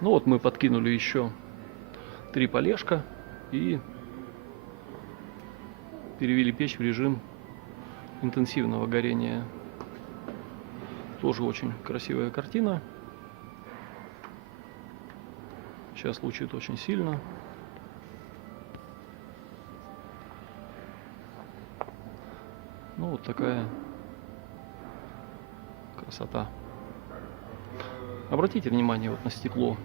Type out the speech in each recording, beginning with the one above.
Ну вот мы подкинули еще 3 полежка и перевели печь в режим интенсивного горения. Тоже очень красивая картина. Сейчас лучит очень сильно. Ну вот такая красота. Обратите внимание вот на стекло,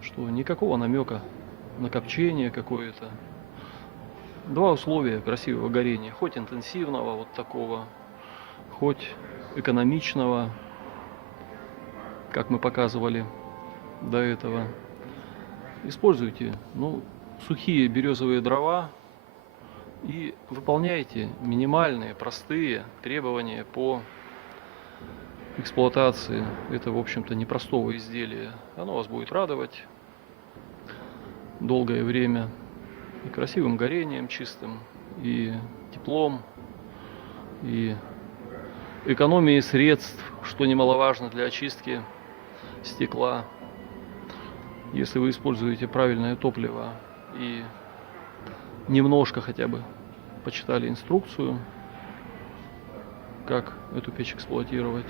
что никакого намека на копчение какое-то. Два условия красивого горения, хоть интенсивного вот такого, хоть экономичного, как мы показывали до этого. Используйте сухие березовые дрова и выполняйте минимальные, простые требования по эксплуатации. Это, в общем-то, непростого изделия. Оно вас будет радовать долгое время и красивым горением чистым, и теплом, и экономией средств, что немаловажно для очистки стекла. Если вы используете правильное топливо и немножко хотя бы почитали инструкцию, как эту печь эксплуатировать,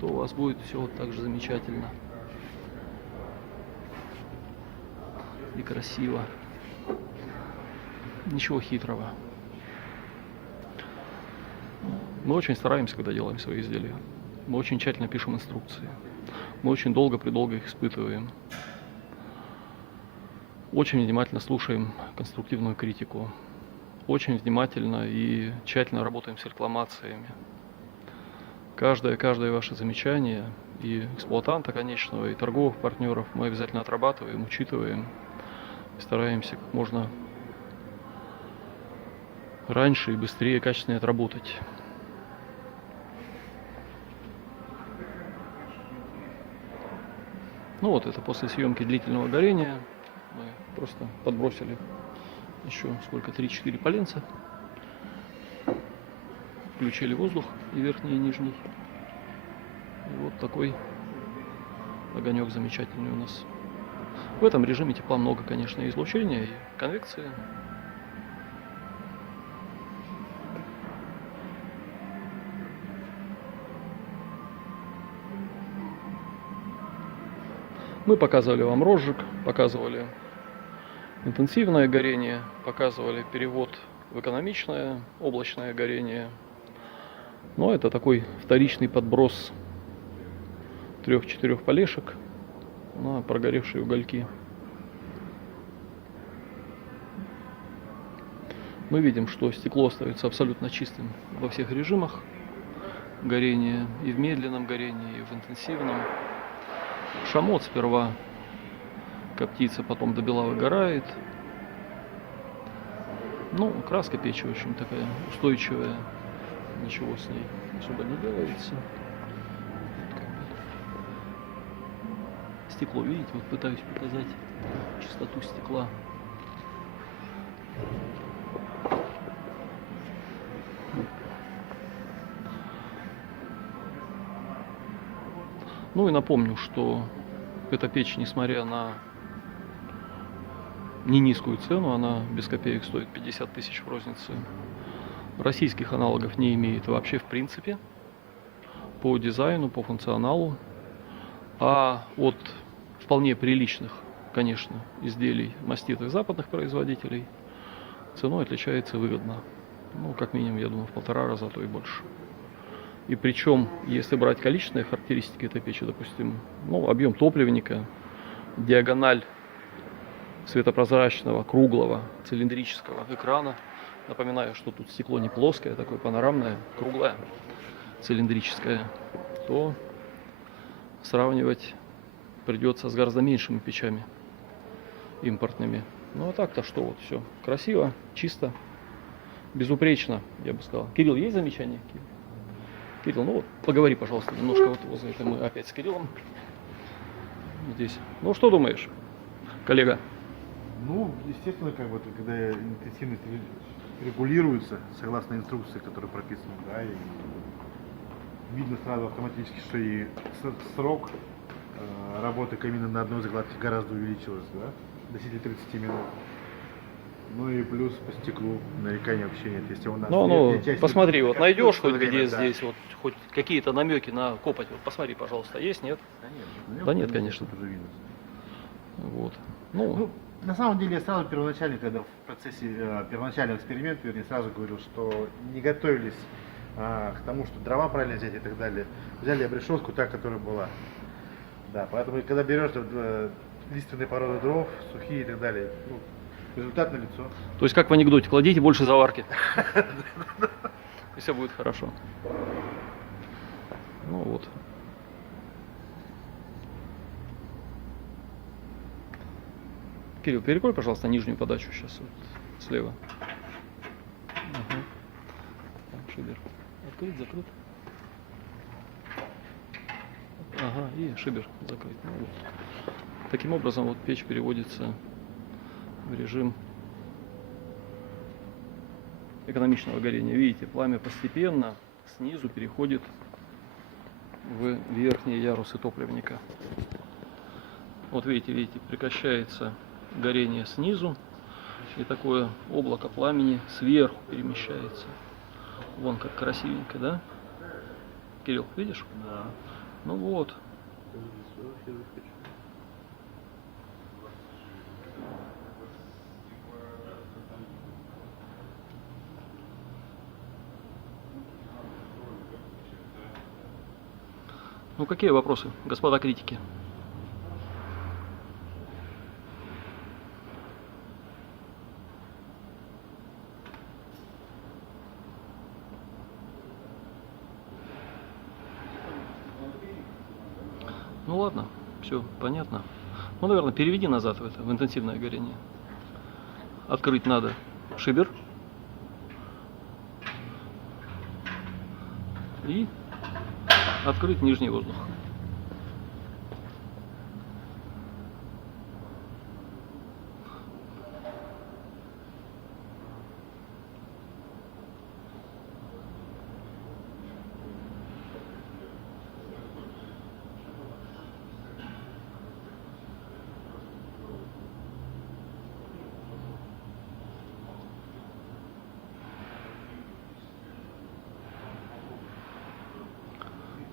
то у вас будет все вот так же замечательно и красиво. Ничего хитрого. Мы очень стараемся, когда делаем свои изделия. Мы очень тщательно пишем инструкции. Мы очень долго-предолго их испытываем. Очень внимательно слушаем конструктивную критику. Очень внимательно и тщательно работаем с рекламациями. Каждое ваше замечание и эксплуатанта конечного, и торговых партнеров мы обязательно отрабатываем, учитываем и стараемся как можно раньше и быстрее и качественнее отработать. Ну вот это после съемки длительного горения. Мы просто подбросили еще сколько, 3-4 поленца. Включили воздух и верхний, и нижний. И вот такой огонек замечательный у нас. В этом режиме тепла много, конечно, и излучения, и конвекции. Мы показывали вам розжиг, показывали интенсивное горение, показывали перевод в экономичное облачное горение. Но это такой вторичный подброс 3-4 полешек на прогоревшие угольки. Мы видим, что стекло остается абсолютно чистым во всех режимах горения, и в медленном горении, и в интенсивном. Шамот сперва коптится, потом до бела выгорает. Ну, краска печи очень такая устойчивая, ничего с ней особо не делается. Стекло, видите, вот пытаюсь показать чистоту стекла. Ну и напомню, что эта печь, несмотря на не низкую цену, она без копеек стоит 50 тысяч в рознице. Российских аналогов не имеет вообще в принципе по дизайну, по функционалу. А от вполне приличных, конечно, изделий маститых западных производителей ценой отличается выгодно. Ну, как минимум, я думаю, в 1,5 раза, а то и больше. И причем, если брать количественные характеристики этой печи, допустим, объем топливника, диагональ светопрозрачного, круглого, цилиндрического экрана. Напоминаю, что тут стекло не плоское, такое панорамное, круглое, цилиндрическое. То сравнивать придется с гораздо меньшими печами импортными. Ну а так-то что, вот все красиво, чисто, безупречно, я бы сказал. Кирилл, есть замечания? Кирилл, ну вот, поговори, пожалуйста, немножко вот возле этого. Мы опять с Кириллом здесь. Ну, что думаешь, коллега? Ну, естественно, когда интенсивность регулируется согласно инструкции, которая прописана, да, и видно сразу автоматически, что и срок работы камина на одной закладке гораздо увеличилась, да? До 30 минут. Ну и плюс по стеклу нареканий вообще нет. Если у нас Ну, верхняя часть посмотри, вот найдешь хоть время, где да. здесь вот хоть какие-то намеки на копоть. Вот посмотри, пожалуйста, есть, нет? Да нет, конечно. Тут уже видно. Вот. Ну, Ну, на самом деле я сразу первоначально, когда в процессе первоначального эксперимента, вернее, сразу говорил, что не готовились к тому, что дрова правильно взять и так далее. Взяли обрешетку, та, которая была. Да, поэтому когда берешь лиственные породы дров, сухие и так далее, ну, результат налицо. то есть как в анекдоте, кладите больше заварки. И все будет хорошо. Ну вот. Кирилл, перекрой, пожалуйста, нижнюю подачу сейчас вот слева. Ага. Так, шибер. Открыть, закрыть. Ага, и шибер закрыть. Ну, вот. Таким образом вот печь переводится в режим экономичного горения. Видите, пламя постепенно снизу переходит в верхние ярусы топливника. Вот видите, прекращается горение снизу, и такое облако пламени сверху перемещается. Вон как красивенько, да? Кирилл, видишь? Да. Ну вот. Ну какие вопросы, господа критики? Ну ладно, все понятно. Ну, наверное, переведи назад в интенсивное горение. Открыть надо шибер. И открыть нижний воздух.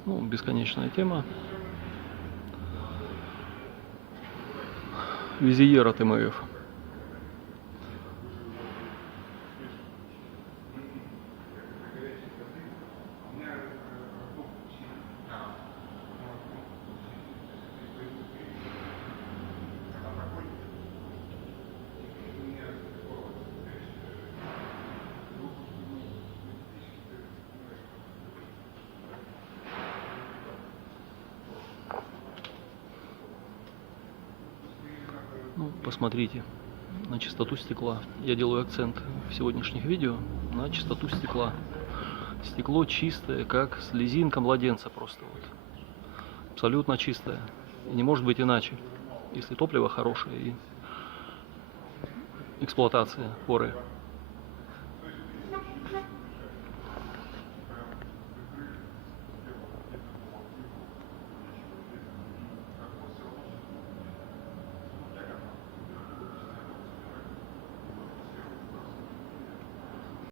Ну, бесконечная тема. Визиер от МФ. Ну, посмотрите на чистоту стекла. Я делаю акцент в сегодняшних видео на чистоту стекла. Стекло чистое, как слезинка младенца просто вот. Абсолютно чистое. И не может быть иначе, если топливо хорошее и эксплуатация поры.